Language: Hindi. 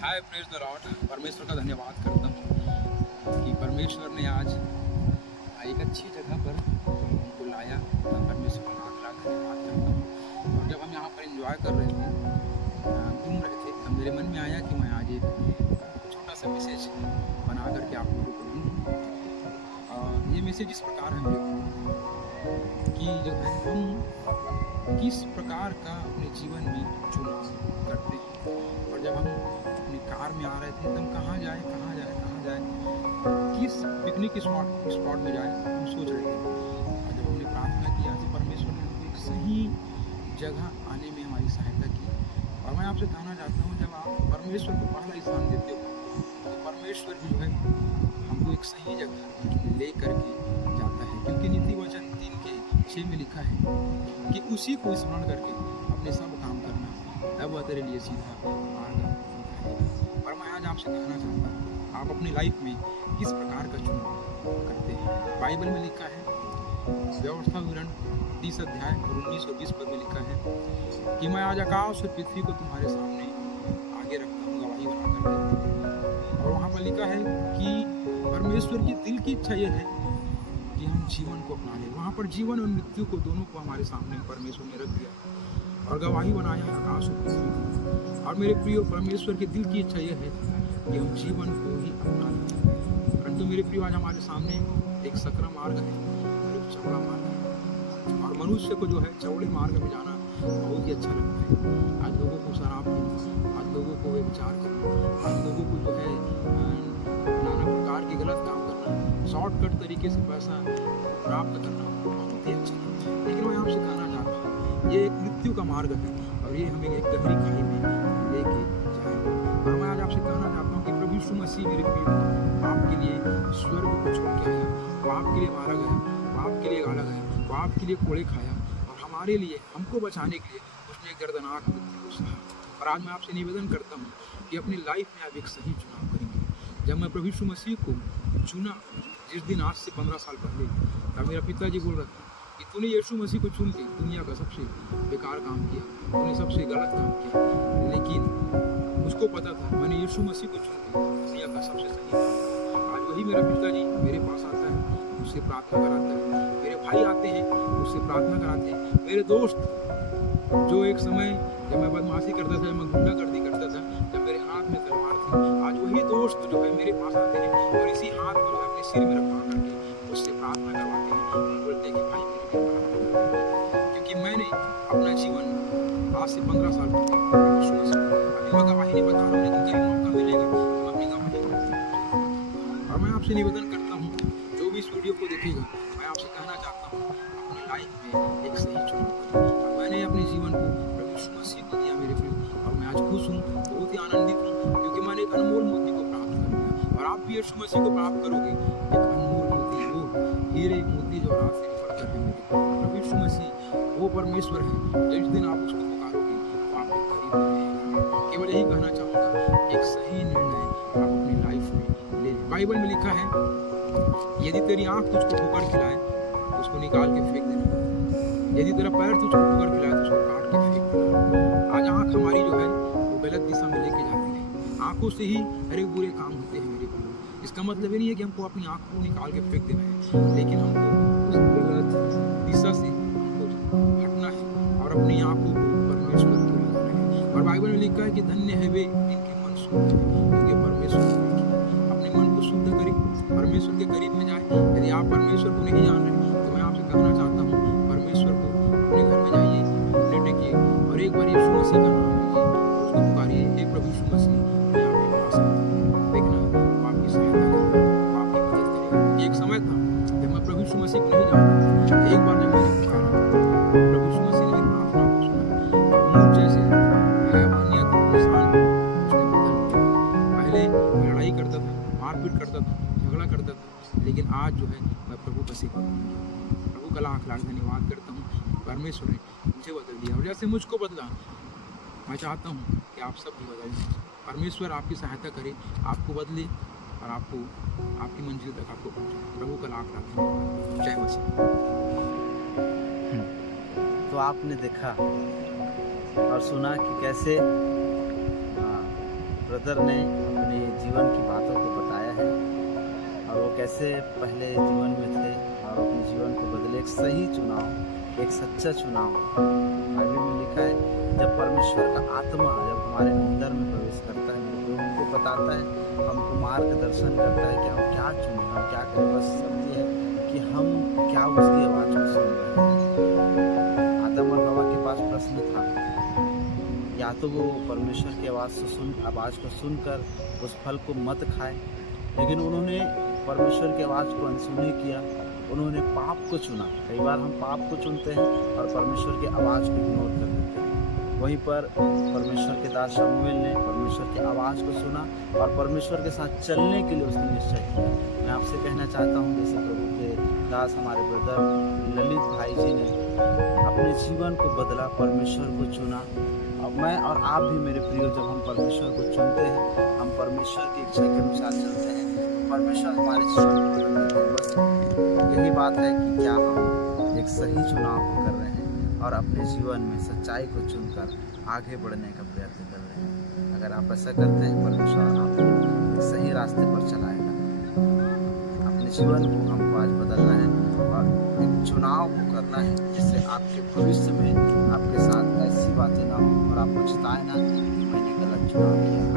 Hi praise the Lord. परमेश्वर का धन्यवाद करता हूँ कि परमेश्वर ने आज एक अच्छी जगह पर हमको लाया। परमेश्वर का लाख लाख धन्यवाद करता हूँ। और जब हम यहाँ पर एंजॉय कर रहे थे, घूम रहे थे, तब मेरे मन में आया कि मैं आज एक छोटा सा मैसेज बना करके आप लोगों को दूँ। ये मैसेज इस प्रकार है मेरे को कि जो है हम किस प्रकार का अपने जीवन में चुनाव करते हैं। और जब हम अपनी कार में आ रहे थे तब कहाँ जाए, किस पिकनिक स्पॉट में जाए हम सोच रहे थे। और जब हमने प्रार्थना किया तो परमेश्वर ने हमको एक सही जगह आने में हमारी सहायता की। और मैं आपसे कहना चाहता हूँ, जब आप परमेश्वर को पहला स्थान देते हो तो परमेश्वर भी जो है हमको एक सही जगह ले करके जाता है। क्योंकि नीति वचन 3:6 में लिखा है कि उसी को स्मरण करके अपने सब काम करना, तब वह तेरे लिए सीधा मार्ग दिखाएगा। पर मैं आज आपसे कहना चाहता हूँ, आप अपनी लाइफ में किस प्रकार का चुनाव करते हैं। बाइबल में लिखा है, व्यवस्था विवरण 30 अध्याय और 19 और 20 पद में लिखा है कि मैं आज आकाश और पृथ्वी को तुम्हारे सामने आगे रखता हूँ गवाही बना करके। और वहाँ पर लिखा है कि परमेश्वर की दिल की इच्छा यह है कि हम जीवन को अपना लें। वहाँ पर जीवन और मृत्यु को दोनों को हमारे सामने परमेश्वर ने रख दिया और गवाही बनाया है आकाश और पृथ्वी को। और मेरे प्रिय, परमेश्वर की दिल की इच्छा यह है कि हम जीवन को ही अपना लें। परंतु मेरे प्रिय, आज हमारे सामने एक सकरा मार्ग है और एक चौड़ा मार्ग है। और मनुष्य को जो है चौड़े मार्ग में जाना बहुत ही अच्छा लगता है। आज लोगों को शराब पीना, आज लोगों को व्यभिचार करना, आज लोगों को जो है नाना प्रकार के गलत काम करना, शॉर्टकट तरीके से पैसा प्राप्त करना बहुत ही अच्छा है। लेकिन मैं आपसे कहना चाहता हूँ, ये एक मृत्यु का मार्ग है और ये हमें एक गहरी खाई में लेके जाएगा। और मैं आज आपसे कहना चाहता हूँ कि प्रभु यीशु मसीह मेरे प्रिय आपके लिए स्वर्ग को छोड़ के आया। वो आपके लिए मारा गया, वो आपके लिए गाड़ा गया, वो आपके लिए कोड़े खाया और हमारे लिए, हमको बचाने के लिए उसने एक गर्दनाक मृत्यु को सहा। और आज मैं आपसे निवेदन करता हूँ कि अपनी लाइफ में आप एक सही चुनाव करेंगे। जब मैं प्रभु यीशु मसीह को चुना, जिस दिन आज से 15 साल पहले, तब मेरा पिताजी बोल रहा था कि तूने यीशु मसीह को चुन के दुनिया का सबसे बेकार काम किया, तूने सबसे गलत काम किया। लेकिन उसको पता था मैंने यीशु मसीह को चुन के दुनिया का सबसे सही काम किया। आज वही मेरा पिताजी मेरे पास आता है, मुझसे प्रार्थना कराता है, मेरे भाई आते हैं, मुझसे प्रार्थना कराते हैं, मेरे दोस्त जो एक समय जब मैं बदमाशी करता था, जब मैं गुंडागर्दी करता था, जब मेरे हाथ में तलवार थी, आज वही दोस्त जो है मेरे पास आते हैं और इसी हाथ को जो है अपने सिर में रखवा करके उससे प्रार्थना करवाते हैं और बोलते हैं कि भाई मेरे लिए प्रार्थना करो। क्योंकि मैंने अपना जीवन आज से 15 साल पहले मैं गवाही नहीं बता रहा हूँ, लेकिन कहीं मौका मिलेगा तो मैं अपनी गवाही। और मैं आपसे निवेदन करता हूँ, जो भी इस वीडियो को देखेगा, मैं आपसे कहना चाहता हूँ अपनी लाइफ में एक सही चुनाव करें। मैंने अपने जीवन को प्रभु यीशु मसीह को दिया मेरे प्रिय, और मैं आज खुश हूँ, बहुत ही आनंदित हूँ, क्योंकि मैंने एक अनमोल मोती को प्राप्त कर लिया। और आप भी यीशु मसीह को प्राप्त करोगे, एक अनमोल मोती, वो हीरे मोती जो रात से निकलकर है मेरे प्रभु यीशु मसीह, वो परमेश्वर है। जिस दिन आप उसको पुकारोगे तो आपके करीब रहेगा। केवल यही कहना चाहूँगा, एक सही निर्णय आप अपनी लाइफ में ले। बाइबल में लिखा है, यदि तेरी आँख तुझको ठोकर खिलाए तो उसको निकाल के फेंक देना, यदि तेरा पैर तुझको ठोकर खिलाए तो उसको काट के फेंक देना। आज आँख हमारी जो है वो गलत दिशा में लेके जाती है। आँखों से ही हर एक बुरे काम होते हैं मेरे प्रिय। इसका मतलब ये नहीं है कि हमको अपनी आँख को निकाल के फेंक देना है, लेकिन हमको उस गलत दिशा से हमको हटना है और अपनी आँखों को परमेश्वर की ओर लगाना है। और बाइबल में लिखा है कि धन्य है वे जिनके मन शुद्ध है, क्योंकि परमेश्वर अपने मन को शुद्ध करें, परमेश्वर के करीब में जाए। यदि आप परमेश्वर को नहीं जान रहे तो मैं आपसे कहना चाहता हूँ, परमेश्वर को अपने घर में जाइए, अपने टेकिए और एक बार यीशु मसीह का नाम लीजिए, उसको पुकारिए, हे प्रभु यीशु मसीह मैं आपके पास आता हूँ। देखना वो आपकी सहायता करेगा, वो आपकी मदद करेगा। एक समय था जब मैं प्रभु यीशु मसीह को नहीं जानता, एक बार जब मैंने पुकारा प्रभु यीशु मसीह ने मेरी प्रार्थना को सुना, मुझ जैसे हैवानियत इंसान उसने बदल दिया। पहले मैं लड़ाई करता था, मारपीट करता था, झगड़ा करता था, लेकिन आज जो है मैं प्रभु का सेवा करूँगा। प्रभु का लाख लाख धन्यवाद करता हूँ, परमेश्वर ने मुझे बदल दिया और जैसे मुझको बदला, मैं चाहता हूँ कि आप सब भी बदल जाएं। परमेश्वर आपकी सहायता करे, आपको बदले और आपको आपकी मंजिल तक आपको पहुँचाए। प्रभु का लाख लाख धन्यवाद। जय मसीह। तो आपने देखा और सुना कि कैसे ब्रदर ने अपने जीवन की बातों को बताया है और वो कैसे पहले जीवन में थे और अपने जीवन को बदले। एक सही चुनाव, एक सच्चा चुनाव। बाइबल में लिखा है जब परमेश्वर का आत्मा जब हमारे अंदर में प्रवेश करता है तो हमको बताता है, हमको मार्गदर्शन करता है कि हम क्या चुनें, हम क्या करें। बस शर्त ये है कि हम क्या उसकी आवाज़ को सुन रहे हैं। आदम और हवा के पास प्रश्न था, या तो वो परमेश्वर की आवाज़ को सुनकर उस फल को मत खाए, लेकिन उन्होंने परमेश्वर की आवाज़ को अनसुनी किया, उन्होंने पाप को चुना। कई बार हम पाप को चुनते हैं और परमेश्वर की आवाज़ को इग्नोर कर देते हैं। वहीं पर परमेश्वर के दास शमूएल ने परमेश्वर की आवाज़ को सुना और परमेश्वर के साथ चलने के लिए उसने निश्चय किया। मैं आपसे कहना चाहता हूँ, जैसे प्रभु के दास हमारे ब्रदर ललित भाई जी ने अपने जीवन को बदला, परमेश्वर को चुना। अब मैं और आप भी मेरे प्रियो, जब हम परमेश्वर को चुनते हैं, हम परमेश्वर की इच्छा के अनुसार चलते हैं, तो परमेश्वर हमारे जीवन को बदल देते हैं। बस यही बात है कि क्या हम एक सही चुनाव को कर रहे हैं और अपने जीवन में सच्चाई को चुनकर आगे बढ़ने का प्रयत्न कर रहे हैं। अगर आप ऐसा करते हैं, परमेश्वर आपको एक सही रास्ते पर चलाएगा। अपने जीवन को हमको आज बदलना है और एक चुनाव को करना है, जिससे आपके भविष्य में आपके साथ ऐसी बातें ना हो और आप पछताए ना कि मैंने गलत चुनाव किया।